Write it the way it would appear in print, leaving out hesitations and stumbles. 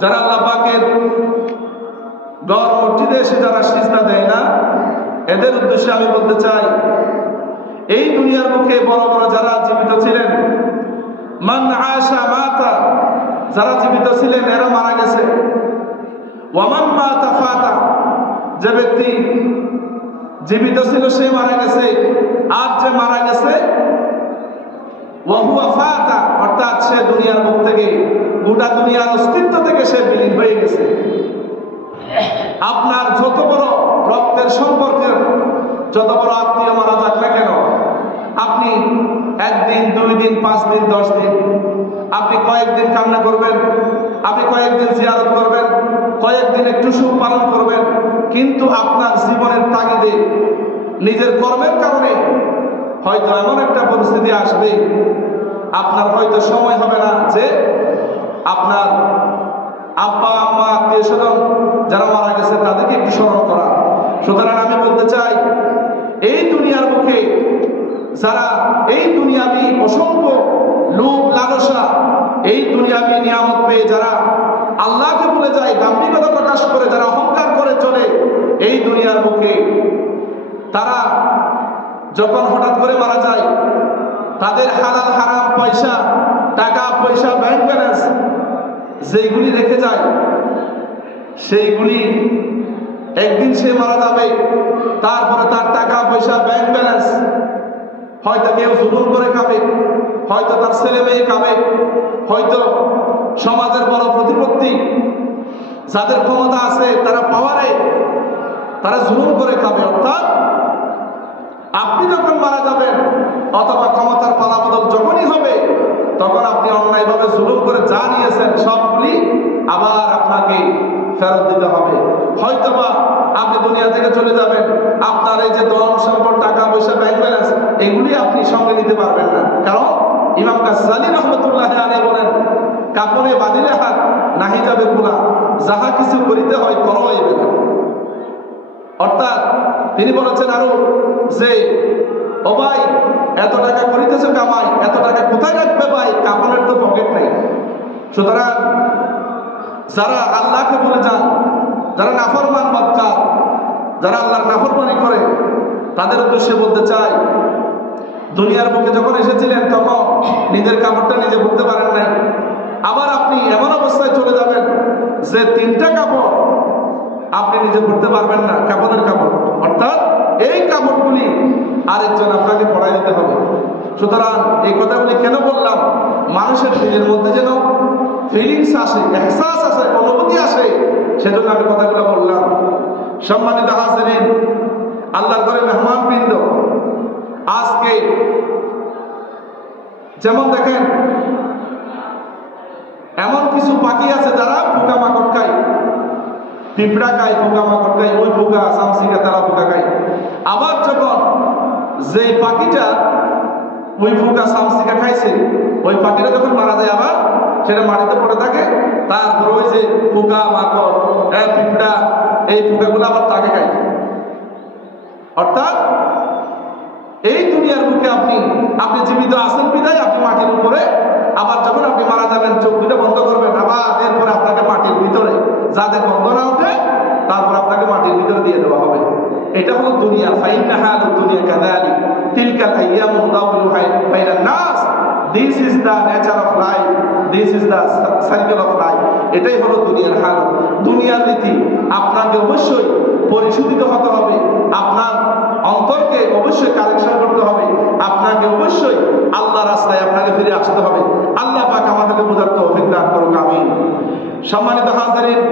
যারা আল্লাহ পাকের ঘর মসজিদে এসে যারা সিজদা দেয় না, এদের উদ্দেশ্যে আমি বলতে চাই, এই দুনিয়ার মুখে বড় বড় যারা জীবিত ছিলেন, মান আশা মাতা, যারা জীবিত ছিলেন এরা মারা গেছে। ওয়ামান মাতা ফাতা, যে ব্যক্তি জীবিত ছিল সে মারা গেছে, আর যে মারা গেছে ওয়াহুয়া ফাতা, অর্থাৎ সে দুনিয়ার মুখ থেকে, গোটা দুনিয়ার অস্তিত্ব থেকে সে বিলীন হয়ে গেছে। আপনার যত বড় রক্তের সম্পর্কের যত বড় আত্মীয় মারা যাক না কেন, আপনি একদিন, 2 দিন, 5 দিন, 10 দিন, আপনি কয়েকদিন কান্না করবেন, আপনি কয়েকদিন জিয়ারত করবেন, কয়েকদিন একটু সুখ পালন করবেন, কিন্তু আপনার জীবনের তাগিদে নিজের কর্মের কারণে হয়তো এমন একটা পরিস্থিতি আসবে, আপনার হয়তো সময় হবে না যে আপনার আব্বা আম্মা আত্মীয় স্বজন যারা মারা গেছে তাদেরকে একটু স্মরণ করা। সুতরাং আমি বলতে চাই, এই দুনিয়ার মুখে যারা এই দুনিয়াবি অসংখ্য লোভ লালসা, এই দুনিয়াবি নিয়ামত পেয়ে যারা আল্লাহকে ভুলে যায়, দাম্ভিকতা প্রকাশ করে যারা অহংকার করে চলে এই দুনিয়ার মুখে, তারা যখন হঠাৎ করে মারা যায়, তাদের হালাল হারাম পয়সা, টাকা পয়সা, ব্যাংক ব্যালেন্স যেগুলি রেখে যায়, সেইগুলি একদিন সে মারা যাবে, তারপরে তার টাকা পয়সা, ব্যাংক ব্যালেন্স হয়তো কেউ জুলুম করে খাবে, হয়তো তার ছেলে মেয়ে খাবে, হয়তো সমাজের বড় প্রতিপত্তি যাদের ক্ষমতা আছে তারা পাওয়ারে তারা জুলুম করে খাবে। অর্থাৎ আপনি যখন মারা যাবেন অথবা ক্ষমতার পালাবদল যখনই হবে, তখন আপনি অন্যায়ভাবে জুলুম করে যা নিয়েছেন সবগুলি আবার আপনাকে ফেরত দিতে হবে। হয়তোবা আপনি দুনিয়া থেকে চলে যাবেন, আপনার এই যে ধন সম্পদ, টাকা পয়সা, ব্যাংক ব্যালেন্স, এগুলি আপনি সঙ্গে নিতে পারবেন না। কারণ ইমাম গাজ্জালী রহমতুল্লাহ আলাইহি বলেন, কাপড়ে বাঁধিলে হাত নাহি যাবে খোলা, যাহা কিছু করিতে হয় করো হইবে। অর্থাৎ তিনি বলেছেন আরো যে, ও ভাই এত টাকা করিতেছো কামাই, এত টাকা কোথায় রাখবে ভাই, কাপড়ের তো পকেট নেই। সুতরাং যারা আল্লাহকে ভুলে যান, যারা নাফরমান বদকার, যারা আল্লাহর নাফরমানি করে, তাদের উদ্দেশ্যে বলতে চাই, দুনিয়ার বুকে যখন এসেছিলেন তখন নিজের কাপড়টা নিজে পরতে পারেন নাই, আবার আপনি এমন অবস্থায় চলে যাবেন যে 3টা কাপড় আপনি নিজে পরতে পারবেন না, কাপড়ের কাপড়, অর্থাৎ এই কাপড়গুলি আরেকজন আপনাকে পড়াই দিতে হবে। সুতরাং এই কথাগুলি কেন বললাম, মানুষের দিলের মধ্যে যেন ফিলিংস আসে, এহসাস আসে, অনুভূতি আসে, সেজন্য আমি কথাগুলো বললাম। সম্মানিত হাজিরিন, আল্লাহর ঘরে মেহমানবৃন্দ, আজকে যেমন দেখেন এমন কিছু পাখি আছে যারা পোকা মাকড় খায়, পিঁপড়া খায়, পোকা মাকড় খায়, ওই পোকা চামচিকা তারা পোকা খায়। আবার যখন যেই পাখিটা ওই পোকা চামচিকা খাইছে, ওই পাখিটা যখন মারা যায়, আবার সেটা মাটিতে পড়ে থাকে, তারপর ওই যে পোকা মাকড়, পিঁপড়া, এই পোকাগুলো আবার তাকে খায়। অর্থাৎ এই দুনিয়ার মুখে আপনি জীবিত আছেন বিদায় আপনি মাটির উপরে, আবার যখন আপনি মারা যাবেন চোখ দুটো বন্ধ করবেন, আবার এরপরে আপনাকে মাটির ভিতরে, যাদের বন্ধ না ওঠে তারপর আপনাকে মাটির ভিতরে দিয়ে দেওয়া হবে। এটা হলো দুনিয়া। ফাইন্নাহা দুনিয়া কাযালিক তিলকাল আইয়ামু নুদাউলুহা বাইনান নাস। This is the nature of life, this is the cycle of life. এটাই হলো দুনিয়ার হাল, দুনিয়ার রীতি। আপনাকে অবশ্যই পরিশোধিত হতে হবে, আপনার অন্তরকে অবশ্যই কালেকশন করতে হবে, আপনাকে অবশ্যই আল্লাহ রাস্তায় আপনাকে ফিরে আসতে হবে। আল্লাহ পাক আমাদেরকে বোঝার তৌফিক দান করুক, আমিন। সম্মানিত হাজিরিন।